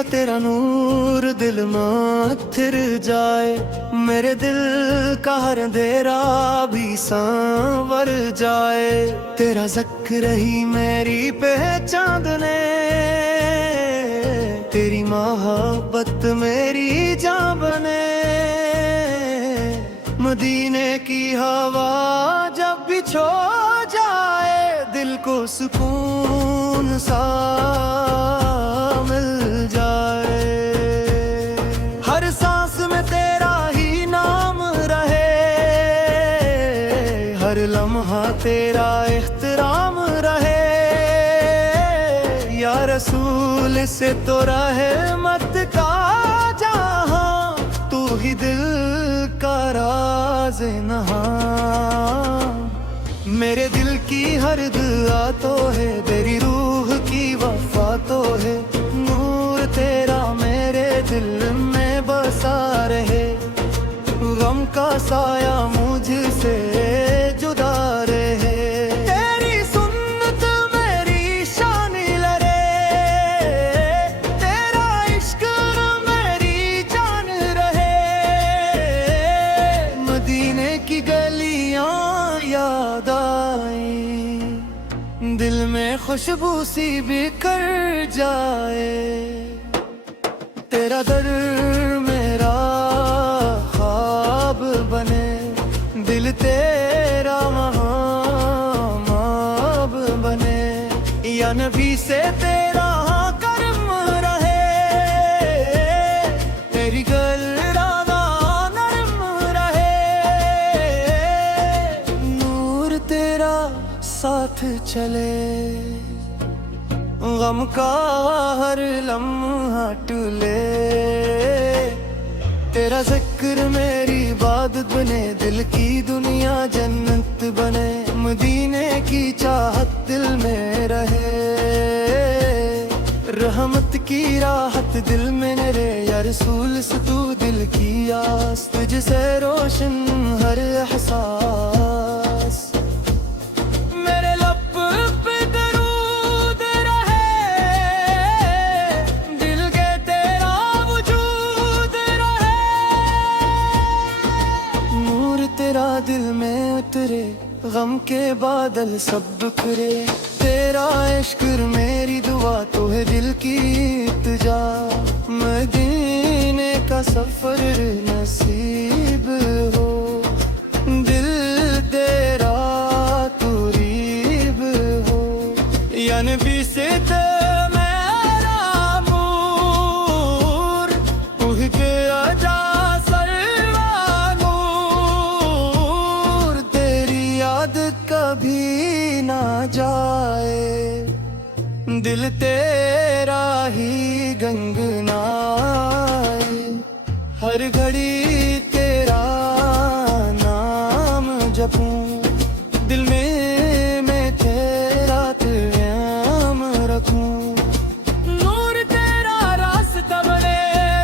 सा तेरा नूर दिल में थिर जाए, मेरे दिल का हर अंधेरा भी सांवर जाए। तेरा ज़िक्र ही मेरी पहचान ने, तेरी मोहब्बत मेरी जान बने। मदीने की हवा जब भी छो जाए, दिल को सुकून सा मिल जाए। हर सांस में तेरा ही नाम रहे, हर लम्हा तेरा एहतराम रहे। या रसूल से तो रहमत का जहां, तू ही दिल का राज़ नहां। मेरे दिल की हर दुआ तो है, तेरी रूह की वफा तो है। नूर तेरा मेरे दिल में बसा रहे, गम का साया मुझसे जुदा रहे। तेरी सुन्नत मेरी शान लरे, तेरा इश्क मेरी जान रहे। मदीने की गलियां याद आई, दिल में खुशबू सी बिखर जाए। तेरा दर मेरा ख्वाब बने, दिल तेरा महबूब बने। या नबी से तेरा करम रहे, तेरी गलराना नरम रहे। नूर तेरा साथ चले, गम का हर लम्हा टूले। तेरा ज़िक्र मेरी इबादत बने, दिल की दुनिया जन्नत बने। मदीने की चाहत दिल में रहे, रहमत की राहत दिल में न रहे। या रसूल से तू दिल की आस, तुझसे रोशन हर एहसास। दिल में उतरे गम के बादल सब बिखरे। तेरा इश्क मेरी दुआ तो है दिल की इल्तिजा। मदीने का सफर नसीब हो, दिल तेरा करीब हो। या नबी से कभी ना जाए, दिल तेरा ही गंगनाए। हर घड़ी तेरा नाम जपूं, दिल में मैं तेरा क़याम रखूं। नूर तेरा रास्ता बने,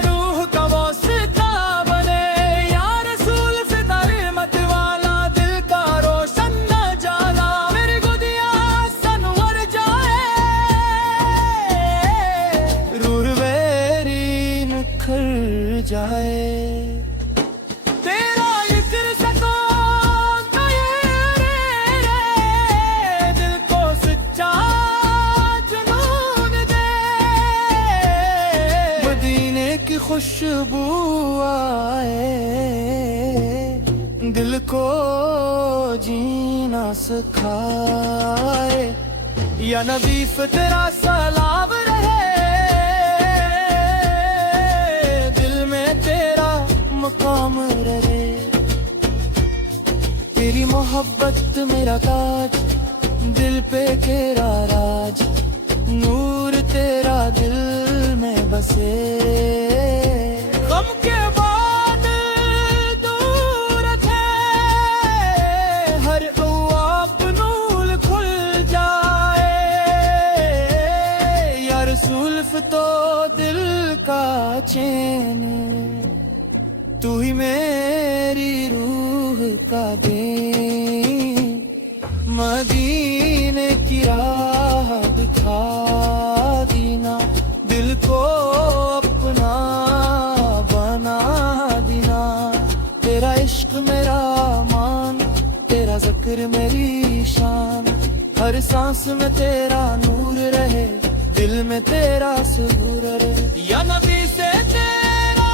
रूह का वास्ता बने। या रसूल से रहमत वाला दिल का रोशन जाए। तेरा जिक्र सको तो ये रे, दिल को सच्चा जुनून दे। मदीने की खुशबू आए, दिल को जीना सिखाए। या नबी पे तेरा सलाम रहे, मकाम रहे। तेरी मोहब्बत मेरा ताज, दिल पे तेरा राज। नूर तेरा दिल में बसे, गम के बाद दूर थे। हर ख्वाब नूर खुल जाए। या रसूल तो दिल का चैन, तू ही मेरी रूह का दीन। मदीने की राह दिखा दीना, दिल को जिक्र मेरी शान, हर सांस में तेरा नूर रहे, दिल में तेरा सुरूर रहे। या नबी से तेरा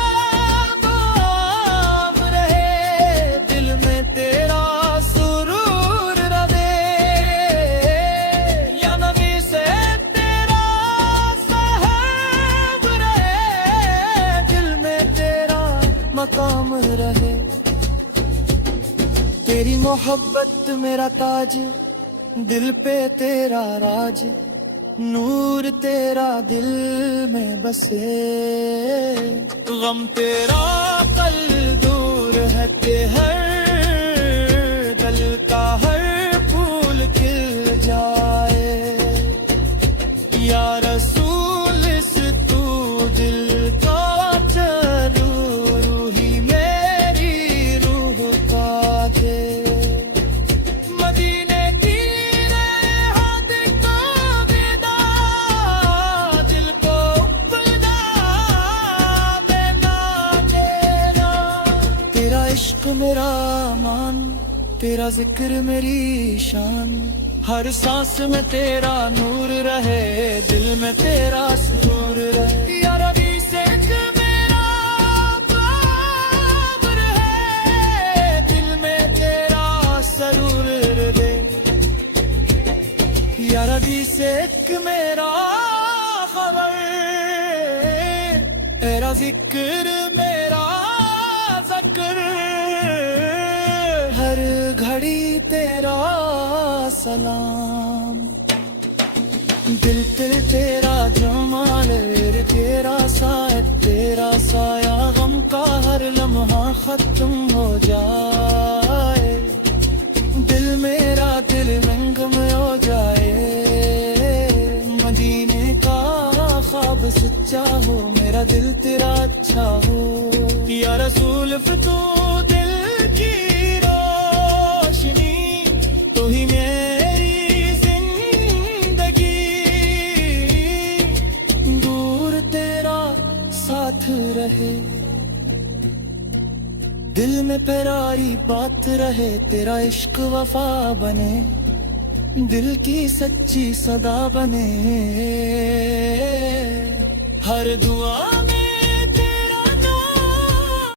दुआम रहे, दिल में तेरा सुरूर रहे। या नबी से तेरा साहब रहे, दिल में तेरा मकाम रहे। तेरी मोहब्बत मेरा ताज, दिल पे तेरा राज, नूर तेरा दिल में बसे। गम तेरा कल दूर है के हर दिल का हर फूल खिल जाए। या रसूल इस तू दिल का चरूर ही मेरी रूह का थे। मदीने की रेहत को विदा, दिल को उपदा देना देना। तेरा इश्क मेरा मान, तेरा जिक्र मेरी शान, हर सांस में तेरा नूर रहे, दिल में तेरा सुरूर रहे। या रबी से मेरा बाब रहे, दिल में तेरा सरूर रहे। या रबी से मेरा खबर, तेरा जिक्र मेरा ज़िक्र, हर घड़ी तेरा सलाम। दिल दिल तेरा जमाल, तेरा साया, गम का हर लम्हा खत्म हो जाए। दिल मेरा दिल रंग में हो जाए। मदीने का ख्वाब सच्चा हो, मेरा दिल तेरा अच्छा हो। या रसूल तू दिल की रोशनी, तू ही मेरी जिंदगी। दूर तेरा साथ रहे, दिल में प्यारी बात रहे, तेरा इश्क वफा बने, दिल की सच्ची सदा बने। हर दुआ